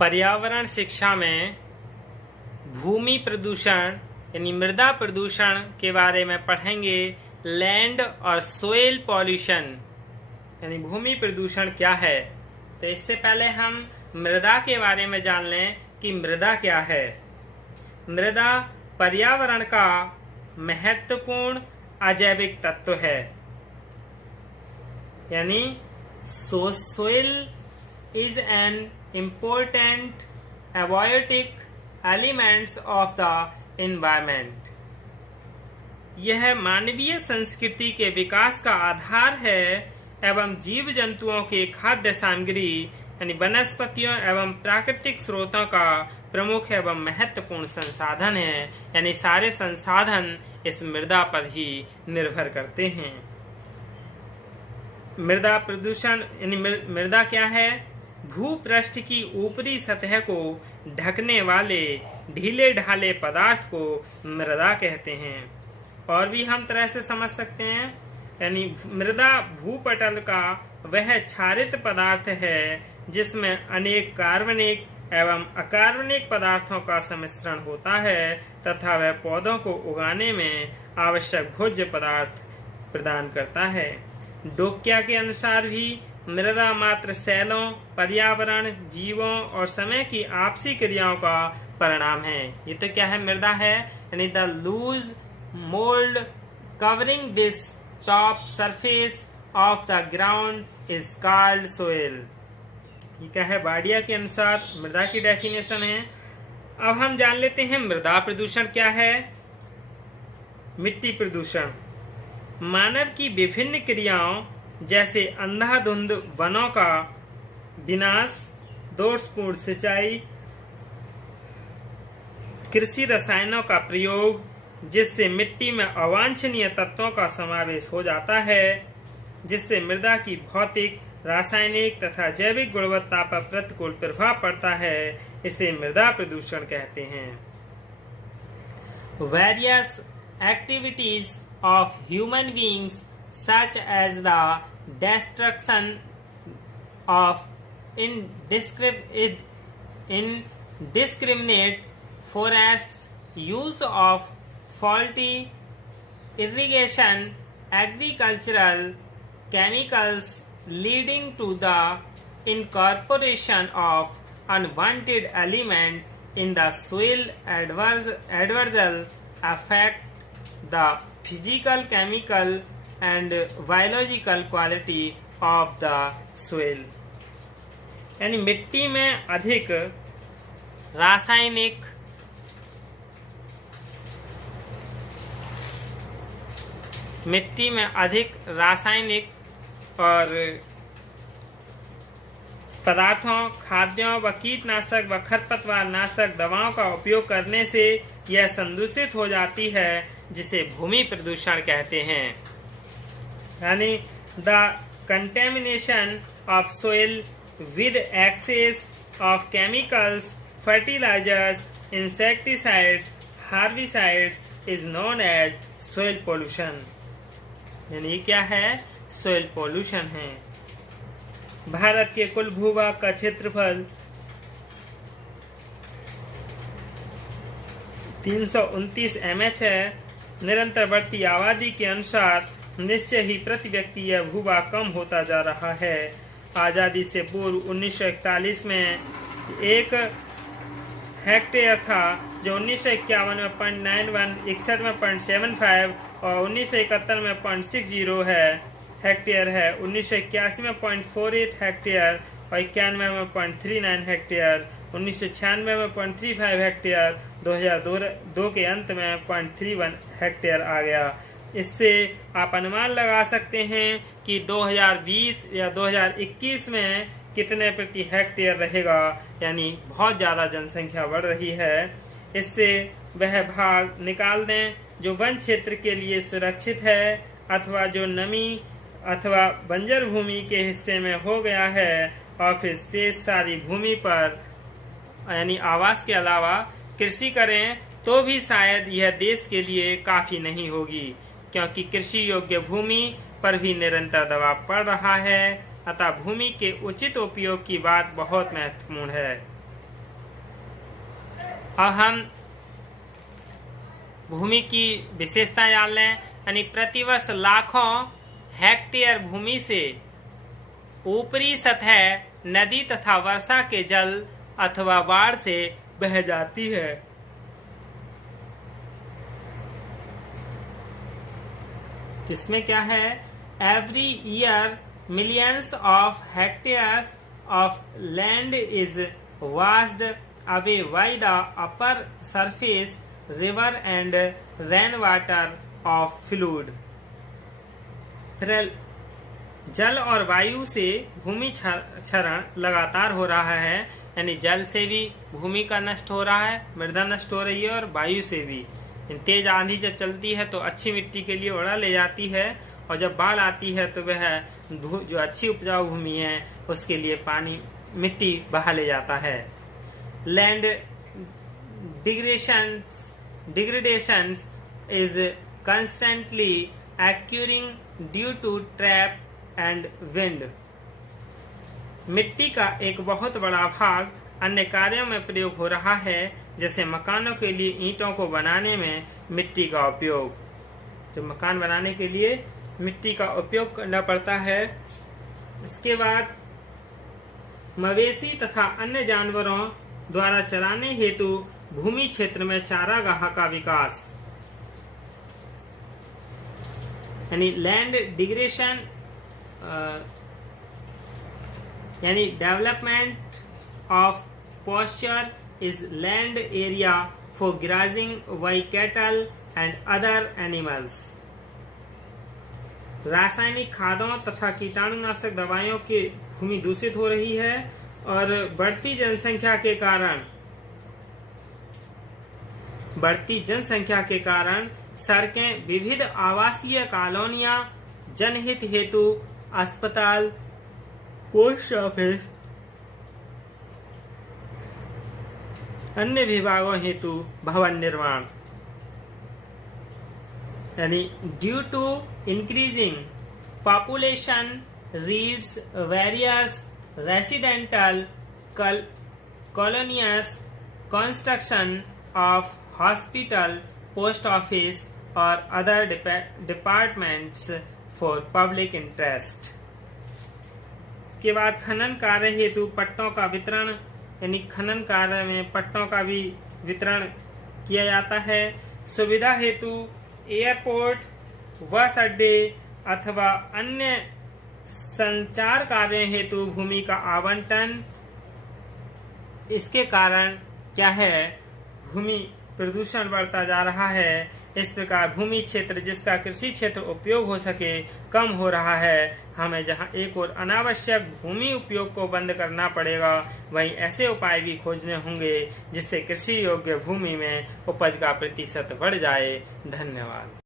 पर्यावरण शिक्षा में भूमि प्रदूषण यानी मृदा प्रदूषण के बारे में पढ़ेंगे। लैंड और सोइल पॉल्यूशन यानी भूमि प्रदूषण क्या है। तो इससे पहले हम मृदा के बारे में जान लें कि मृदा क्या है। मृदा पर्यावरण का महत्वपूर्ण अजैविक तत्व है। यानी soil is an important abiotic elements of the environment। यह मानवीय संस्कृति के विकास का आधार है एवं जीव जंतुओं के खाद्य सामग्री यानी वनस्पतियों एवं प्राकृतिक स्रोतों का प्रमुख एवं महत्वपूर्ण संसाधन है। यानी सारे संसाधन इस मृदा पर ही निर्भर करते हैं। मृदा प्रदूषण यानी मृदा क्या है? भूपृष्ठ की ऊपरी सतह को ढकने वाले ढीले ढाले पदार्थ को मृदा कहते हैं। और भी हम तरह से समझ सकते हैं, यानी मृदा भूपटल का वह क्षारित पदार्थ है जिसमें अनेक कार्बनिक एवं अकार्बनिक पदार्थों का सम्मिश्रण होता है तथा वह पौधों को उगाने में आवश्यक भोज्य पदार्थ प्रदान करता है। डोक्या के अनुसार भी मृदा मात्र सेलों, पर्यावरण, जीवों और समय की आपसी क्रियाओं का परिणाम है। ये तो क्या है? मृदा है। यानी the loose mould covering this top surface of the ground is called soil. ये क्या है? बाडिया के अनुसार मृदा की डेफिनेशन है। अब हम जान लेते हैं मृदा प्रदूषण क्या है। मिट्टी प्रदूषण मानव की विभिन्न क्रियाओं जैसे अंधाधुंध वनों का विनाश, दोषपूर्ण सिंचाई, कृषि रसायनों का प्रयोग जिससे मिट्टी में अवांछनीय तत्वों का समावेश हो जाता है, जिससे मृदा की भौतिक, रासायनिक तथा जैविक गुणवत्ता पर प्रतिकूल प्रभाव पड़ता है, इसे मृदा प्रदूषण कहते हैं। Various activities of human beings such as the destruction of indiscriminate forests, use of faulty irrigation, agricultural chemicals leading to the incorporation of unwanted element in the soil adversely affect the physical, chemical and biological quality of the soil। यानी मिट्टी में अधिक रासायनिक और पदार्थों, खाद्यों व कीटनाशक व खरपतवार नाशक दवाओं का उपयोग करने से यह संदूषित हो जाती है, जिसे भूमि प्रदूषण कहते हैं। यानी the contamination of soil with excess of chemicals, fertilisers, insecticides, herbicides is known as soil pollution. यानी क्या है? सोइल पोल्यूशन है। भारत के कुल भूभाग का क्षेत्रफल 329 mH है। निरंतर बढ़ती आबादी के अनुसार निश्चय ही प्रति व्यक्ति यह भूभाग कम होता जा रहा है। आजादी से पूर्व 1941 में 1 हेक्टेयर था, जो 1951 में 0.91, 61 में 0.75 और 1971 में 0.60 हेक्टेयर है। 1981 में 0.48 हेक्टेयर और 91 में 0.39 हेक्टेयर, 1996 में 0.35 हेक्टेयर, 2002 के अंत में 0.31 हेक्टेयर आ गया। इससे आप अनुमान लगा सकते हैं कि 2020 या 2021 में कितने प्रति हेक्टेयर रहेगा। यानी बहुत ज़्यादा जनसंख्या बढ़ रही है। इससे वह भाग निकाल दें जो वन क्षेत्र के लिए सुरक्षित है अथवा जो नमी अथवा बंजर भूमि के हिस्से में हो गया है, और फिर शेष सारी भूमि पर यानी आवास के अलावा कृषि करें तो भी शायद यह देश के लिए काफ़ी नहीं होगी, क्योंकि कृषि योग्य भूमि पर भी निरंतर दबाव पड़ रहा है। अतः भूमि के उचित उपयोग की बात बहुत महत्वपूर्ण है। अब हम भूमि की विशेषता जान लें। यानी प्रतिवर्ष लाखों हेक्टेयर भूमि से ऊपरी सतह नदी तथा वर्षा के जल अथवा बाढ़ से बह जाती है। जिसमें क्या है, every year millions of hectares of land is washed away by the upper surface river and rainwater of flood। फिर जल और वायु से भूमि क्षरण लगातार हो रहा है। यानी जल से भी भूमि का नष्ट हो रहा है, मृदा नष्ट हो रही है, और वायु से भी। तेज आंधी जब चलती है तो अच्छी मिट्टी के लिए उड़ा ले जाती है, और जब बाढ़ आती है तो वह जो अच्छी उपजाऊ भूमि है उसके लिए पानी मिट्टी बहा ले जाता है। Land degradation is constantly occurring due to trap and wind. मिट्टी का एक बहुत बड़ा भाग अन्य कार्यों में प्रयोग हो रहा है, जैसे मकानों के लिए ईंटों को बनाने में मिट्टी का उपयोग। जो मकान बनाने के लिए मिट्टी का उपयोग करना पड़ता है। इसके बाद मवेशी तथा अन्य जानवरों द्वारा चराने हेतु भूमि क्षेत्र में चारागाह का विकास। यानी लैंड डिग्रेडेशन यानी development of pasture is land area for grazing by cattle and other animals. रासायनिक खादों तथा कीटाणुनाशक दवाइयों की भूमि दूषित हो रही है, और बढ़ती जनसंख्या के कारण सड़कें, विविध आवासीय कॉलोनियां, जनहित हेतु अस्पताल, पोस्ट ऑफिस, अन्य विभागों हेतु भवन निर्माण। यानी due to increasing population needs various residential colonies construction of hospital, post office और other departments for public interest. इसके बाद खनन कार्य हेतु पट्टों का वितरण। यानी खनन कार्य में पट्टों का भी वितरण किया जाता है। सुविधा हेतु एयरपोर्ट, बस अड्डे अथवा अन्य संचार कार्य हेतु भूमि का आवंटन। इसके कारण क्या है, भूमि प्रदूषण बढ़ता जा रहा है। इस प्रकार भूमि क्षेत्र जिसका कृषि क्षेत्र उपयोग हो सके कम हो रहा है। हमें जहां एक और अनावश्यक भूमि उपयोग को बंद करना पड़ेगा, वहीं ऐसे उपाय भी खोजने होंगे जिससे कृषि योग्य भूमि में उपज का प्रतिशत बढ़ जाए। धन्यवाद।